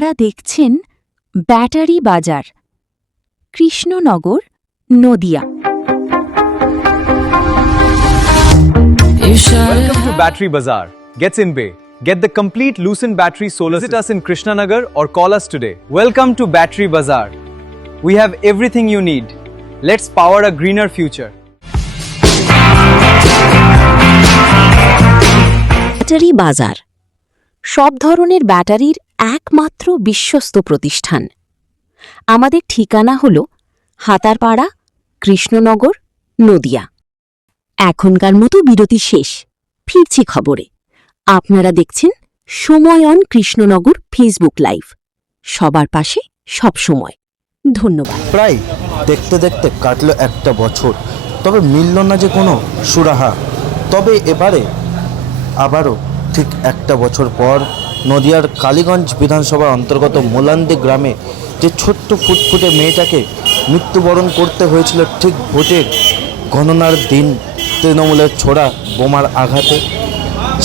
আপনারা দেখছেন ব্যাটারি বাজার, Krishnanagar, Nadia. Welcome to Battery Bazaar. Gets in Bay. Get the complete Lucent battery solar. Visit us in Krishnanagar or call us today. Welcome to Battery Bazaar. We have everything you need. Let's power a greener future. Battery বাজার সব ধরনের ব্যাটারির একমাত্র বিশ্বস্ত প্রতিষ্ঠান। আমাদের ঠিকানা হল হাতারপাড়া, কৃষ্ণনগর, নদিয়া। এখনকার মতো বিরতি শেষ, ফিরছি খবরে। আপনারা দেখছেন সময় অন কৃষ্ণনগর ফেসবুক লাইভ, সবার পাশে সব সময়। ধন্যবাদ। প্রায় দেখতে দেখতে কাটলো একটা বছর, তবে মিলল না যে কোনো সুরাহা। তবে এবারে আবারও ঠিক একটা বছর পর নদিয়ার কালীগঞ্জ বিধানসভার অন্তর্গত মোলান্দি গ্রামে যে ছোট্ট ফুটফুটে মেয়েটাকে মৃত্যুবরণ করতে হয়েছিল ঠিক ভোটের গণনার দিন তৃণমূলের ছোড়া বোমার আঘাতে,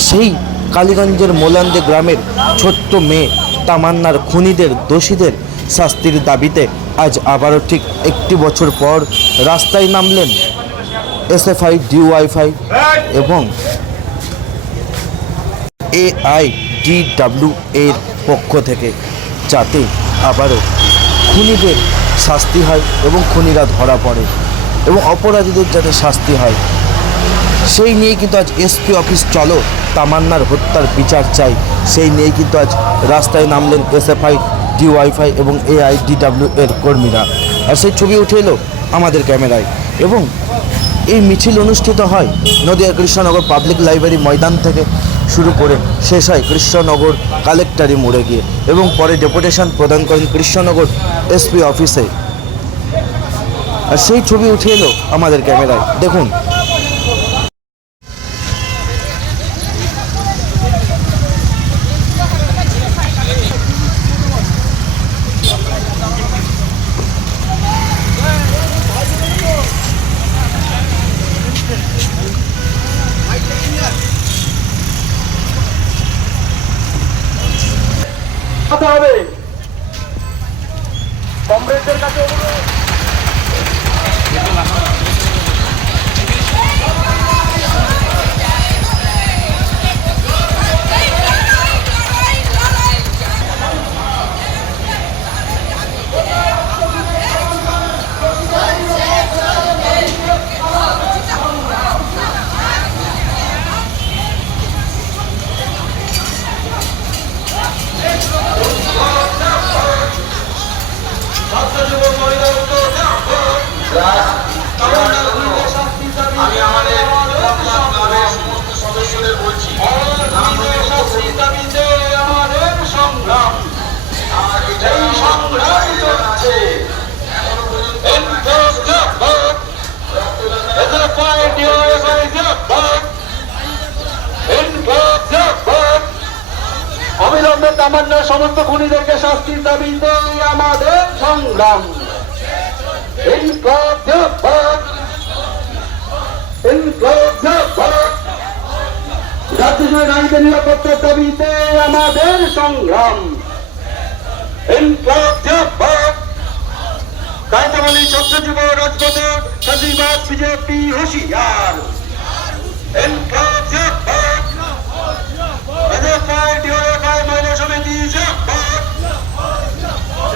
সেই কালীগঞ্জের মোলান্দি গ্রামের ছোট্ট মেয়ে তামান্নার খুনিদের, দোষীদের শাস্তির দাবিতে আজ আবারও ঠিক একটি বছর পর রাস্তায় নামলেন এসএফআই, ডিওয়াইফাই এবং AIDW এর পক্ষ থেকে, যাতে আবারও খুনিদের শাস্তি হয় এবং খুনিরা ধরা পড়ে এবং অপরাধীদের যাতে শাস্তি হয়, সেই নিয়ে কিন্তু আজ SP অফিস চলো, তামান্নার হত্যার বিচার চাই, সেই নিয়ে কিন্তু আজ রাস্তায় নামলেন এসএফআই, ডিওয়াইফাই এবং AIDW এর কর্মীরা। আর সেই ছবি উঠে এলো আমাদের ক্যামেরায় এবং এই মিছিল অনুষ্ঠিত হয় নদিয়া কৃষ্ণনগর পাবলিক লাইব্রেরি ময়দান থেকে শুরু করে শেষ হয় কৃষ্ণনগর কালেক্টরি মোড়ে গিয়ে এবং পরে ডেপুটেশন প্রদান করেন কৃষ্ণনগর SP অফিসে। আর সেই ছবি উঠে এলো আমাদের ক্যামেরায়, দেখুন। হবে কমরেডদের কাছে আমি আমাদের সমস্ত সদস্যদের বলছি, আমাদের সংগ্রাম, এই সংগ্রাম চলছে অবিলম্বে তামান্নার সমস্ত খুনিদেরকে শাস্তির দাবিতে আমাদের সংগ্রাম। রাজ্য জুড়ে নারীদের নিরাপত্তার দাবিতে আমাদের সংগ্রাম। কায়দামালি ছাত্র যুব রাজপথ শান্তিবাদ বিজেপি হুঁশিয়ার। মহিলা সমিতি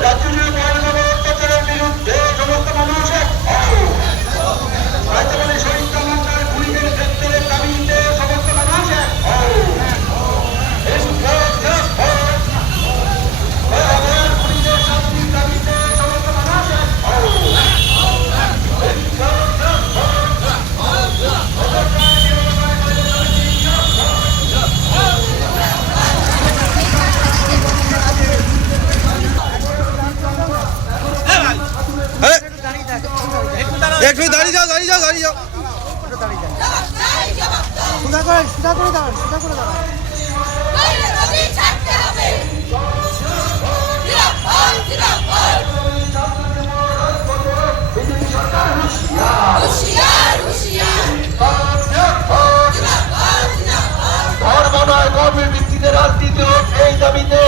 রাজ্য জুড়ে অত্যাচারের বিরুদ্ধে সমস্ত মানুষ শহীদ তামান্নার খুনিদের গ্রেপ্তারের দাবিতে সমস্ত মানুষ খুনিদের শাস্তির দাবিতে সমস্ত মানুষ একটু দাঁড়িয়ে যাও, দাঁড়িয়ে যাও, দাঁড়িয়ে যাও। সুদা করে দাঁড়ান, সুদা করে দাঁড়ান। ধর্ম নয়, কর্মের ভিত্তিতে রাজনীতি হোক, এই দাবিতে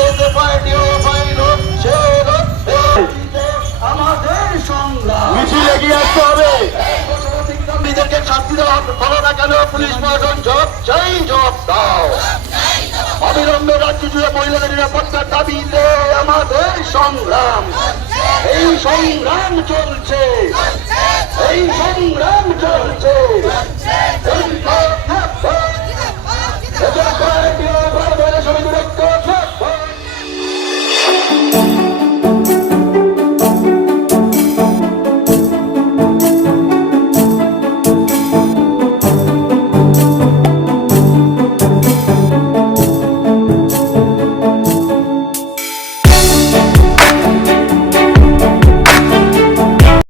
শাস্তি দেওয়া হলো না কেন? পুলিশ প্রশাসন জবাব চাই, জবাব দাও। অবিলম্বে রাজ্য জুড়ে মহিলাদের নিরাপত্তার দাবিতে আমাদের সংগ্রাম, এই সংগ্রাম চলছে, এই সংগ্রাম চলছে।